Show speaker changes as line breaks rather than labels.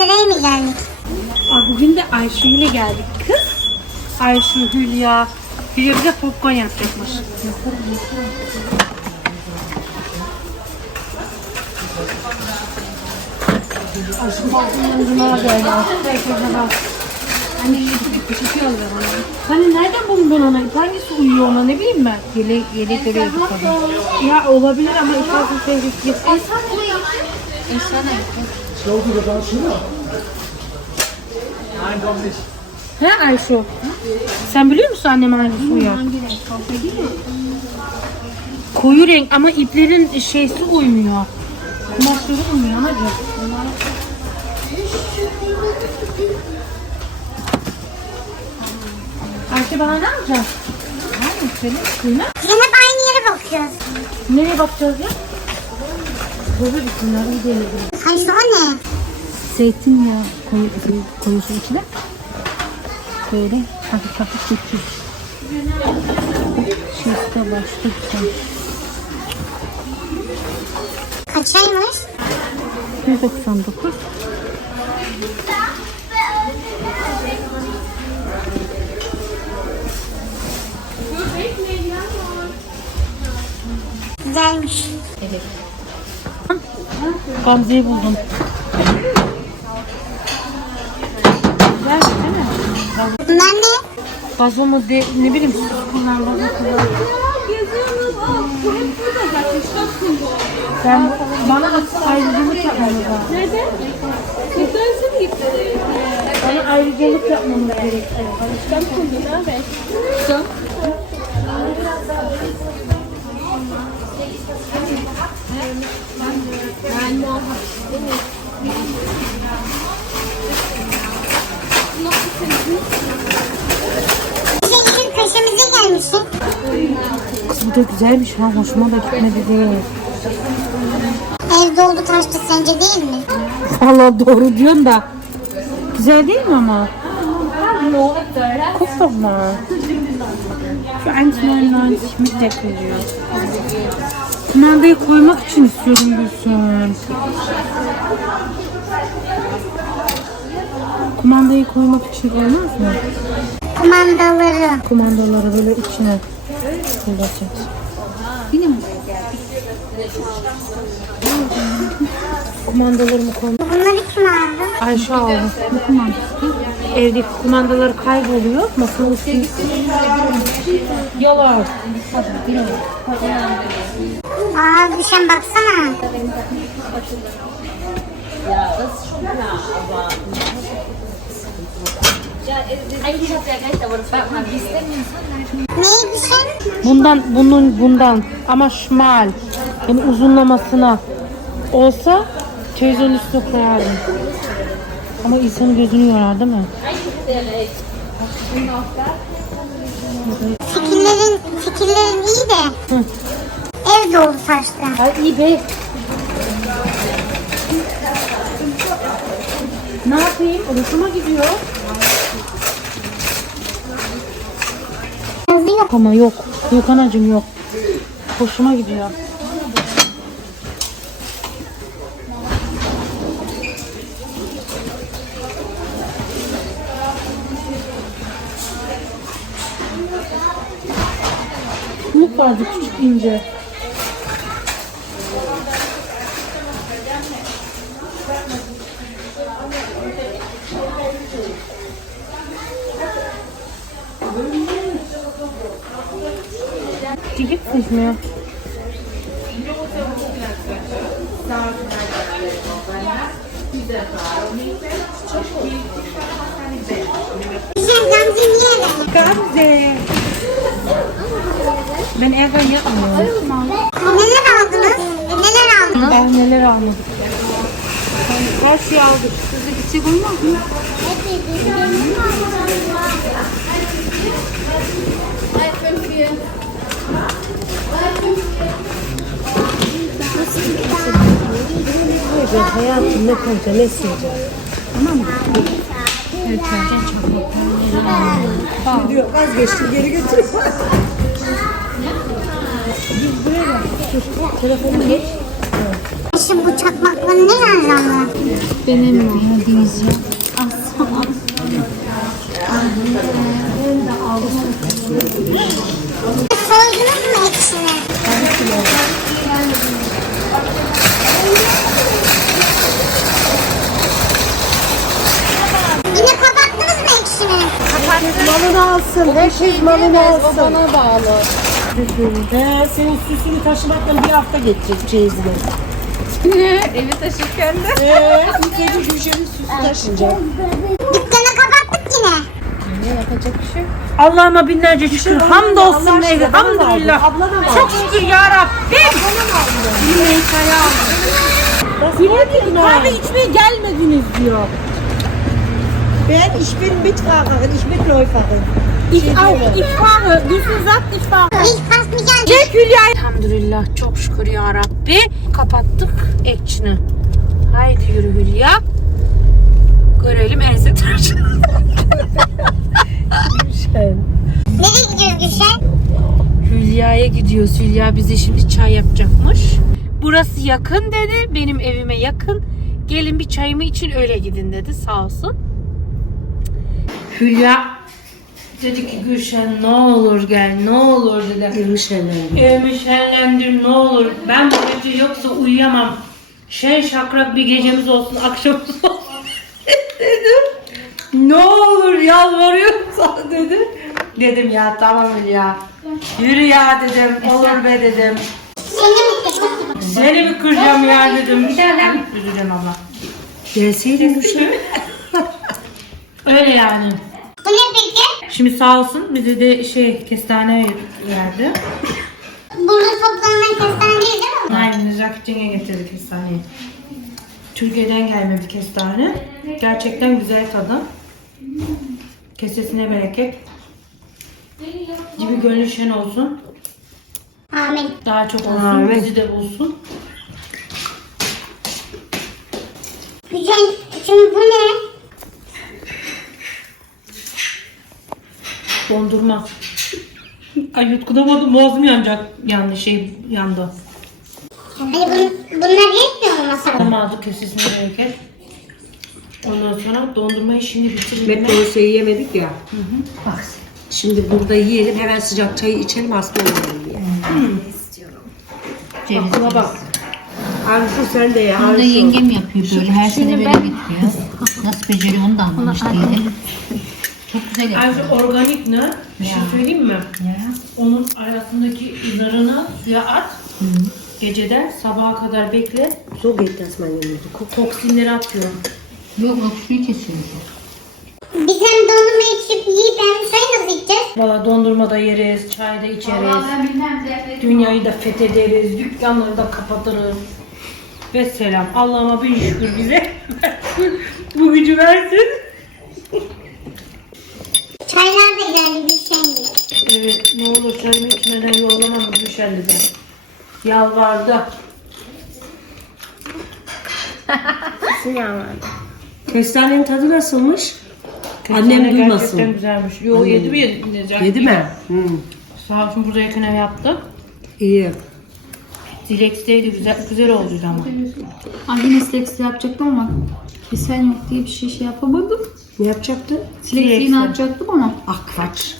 Maceraya mı geldik?
Aa, bugün de Ayşe ile geldik kız. Ayşe, Hülya. Hülya bize popcorn yapacakmış. Aşkım balkondan geldi. Herkese bak. Anne bir şey alıyor bana. Hani nereden buldun onu? Hangisi uyuyor ona ne bileyim ben. Yele, yelek öyle Ya olabilir ama ifade sevgisi yok. He Ayşe? Sen biliyor musun annem hangisi uyuyor? Koyu renk ama iplerin şeysi uymuyor. Kumaşları uymuyor anacığım. Ayşe bana ne alacak? Hayır senin suyuna.
Hep aynı yere bakıyoruz.
Nereye bakacağız ya? Böyle bütünler gidelim.
Ay şu ne?
Zeytinyağı koyu, koyusu içine. Böyle hafif hafif döküyor. Şişte başlıkta.
Kaçaymış?
199.
Güzelmiş.
Gamze'yi buldum. Güzel değil mi?
Bunlar ne?
Vazo mu de, ne bileyim kullan vazo kullan. Ben bana ayrıcalık yapmamız lazım.
Neden? Gitmezsin gitti.
Bana ayrıcalık yapmamız gerekiyor.
Sen kurdun abi.
Bizim
bu da güzelmiş ha. Hoşuma da gitmedi değil.
Ev doldu taştı sence değil mi?
Valla doğru diyorsun da. Güzel değil mi ama? Doch mal. Für 1,99 mit Deckel diyor. Kumandayı koymak için istiyorum Gülsün. Kumandayı koymak için olmaz mı?
Kumandaları.
Kumandaları böyle içine koyacağız. Yine mi? Kumandalarımı koy.
Bunları kim aldı?
Ayşe aldı. Ne kumandası? Evdeki kumandalar kayboluyor. Masanın üstünde. Yalar.
Aa düşen baksana. Neyi düşen?
Bundan, bunun, bundan ama şmal. Yani uzunlamasına olsa televizyonun üstüne koyardım. Ama insanın gözünü yorar değil mi?
Fikirlerin, fikirlerin iyi de.
Hı.
Ev dolu taştı.
Ay iyi be. Ne yapayım? Hoşuma gidiyor.
Yazı yok.
Ama yok. Yok anacığım yok. Hoşuma gidiyor. Kuluk vardı küçük ince. Mehr.
Düşen Gamze.
Ben evden yapmıyorum.
Neler aldınız? Neler aldınız?
Ben neler almadık. Her şeyi aldık. Size bir şey koymaz mı? Ben ne koyacağım, ne sileceğim. Tamam mı? Deterjan çakmak.
Diyor vazgeçtim geri götür.
Telefonu geç.
Ayşe bu çakmakların ne anlamı?
Benim mi? Diyeceğim.
Soydunuz mu ekşini? Yine kapattınız mı ekşini?
Malını alsın. Herkes malını alsın.
Bana bağlı.
He, senin süsünü taşımakla bir hafta geçecek çeyizini.
Evi taşırken de.
He, ilk önce Gülşen'in süsü taşınacak.
Dükkanı kapattık yine.
Allah'ıma binlerce şükür. Hamdolsun
Allah
Mevla.
aşkına, bana da
Hamdülillah.
aldın, ablana da
Çok şükür ya Rabbim.
Bilmedin Kahve içmeye gelmediniz diyor. Ben ich bin Mitfahrerin, ich Mitläuferin. Ich auch, ich fahre. Düsün sagt ich fahre.
İlk basmayacaksın.
Elhamdülillah çok şükür ya Rabbi. Kapattık ekçini. Haydi yürü Hülya. Görelim ense tıraşını.
Nereye gidiyoruz Gülşen?
Hülya'ya gidiyoruz. Hülya bize şimdi çay yapacakmış. Burası yakın dedi. Benim evime yakın. Gelin bir çayımı için öyle gidin dedi. Sağ olsun. Hülya dedi ki Gülşen ne olur gel ne olur dedi.
Gülşen'in.
Evimi şenlendir ne olur. Ben bu gece yoksa uyuyamam. Şen şakrak bir gecemiz olsun, akşamımız olsun dedim. Ne olur yalvarıyorum sana dedi. Dedim ya tamam ya. Yürü ya dedim. Olur be dedim.
Seni mi
kıracağım ya dedim. Üzüleceğim ama.
Gelseydin Gülşen.
Öyle yani.
Bu ne?
Şimdi sağ olsun bize de şey kestane verdi.
Burada toplanan kestane değil değil mi?
Aynen Necati Ceng'e getirdik kestaneyi. Türkiye'den gelme bir kestane. Gerçekten güzel tadı. Kesesine bereket. Gibi gönlü şen olsun.
Amin.
Daha çok olsun.
Amin.
Bizi de bulsun.
Gülşen şimdi bu ne?
Dondurma. Ay yutkunamadım. Boğazım yanacak. Yandı şey yandı.
Hani bun, bunlar yetmiyor mu masada?
Olmadı kesesine bereket. Ondan sonra dondurmayı şimdi bitirdim.
Hep dosyayı yemedik ya. Bak şimdi burada yiyelim hemen sıcak çayı içelim hasta olmayalım diye. Aklına bak. Arzu sen de ya.
Bunu da
Arzu.
yengem yapıyor böyle her sene böyle bitmiyor. Nasıl beceriyor onu da anlamış değilim. Çok güzel yapıyor.
Ayrıca organik ne? Bir şey
Ya.
söyleyeyim mi?
Ya.
Onun arasındaki zarını suya at. Geceden sabaha kadar bekle.
So geht das meine Liebe. Guck.
Toksinleri atıyor.
Yok yok suyu kesiyor.
Biz hem dondurma içip yiyip hem çay nasıl içeceğiz?
Valla dondurma da yeriz, çay da içeriz. Dünyayı da fethederiz, dükkanları da kapatırız. Ve selam. Allah'ıma bin şükür bize bu gücü versin.
Çaylar da geldi Gülşen gibi.
Evet, ne olur çayımı içmeden yollamam Gülşenli'den. Yalvardı.
Kestanenin tadı nasılmış? Annem duymasın.
Gerçekten güzelmiş. Yo yedi mi yedi?
Yedi mi? Hı.
Sağ olsun burada yakın ev yaptı.
İyi.
Dilek'teydi güzel, güzel olduydu ama.
Annem Slex'te yapacaktım ama kesen yok diye bir şey şey yapamadım.
Ne yapacaktın?
Slex'i yine atacaktım ama.
Ah kaç.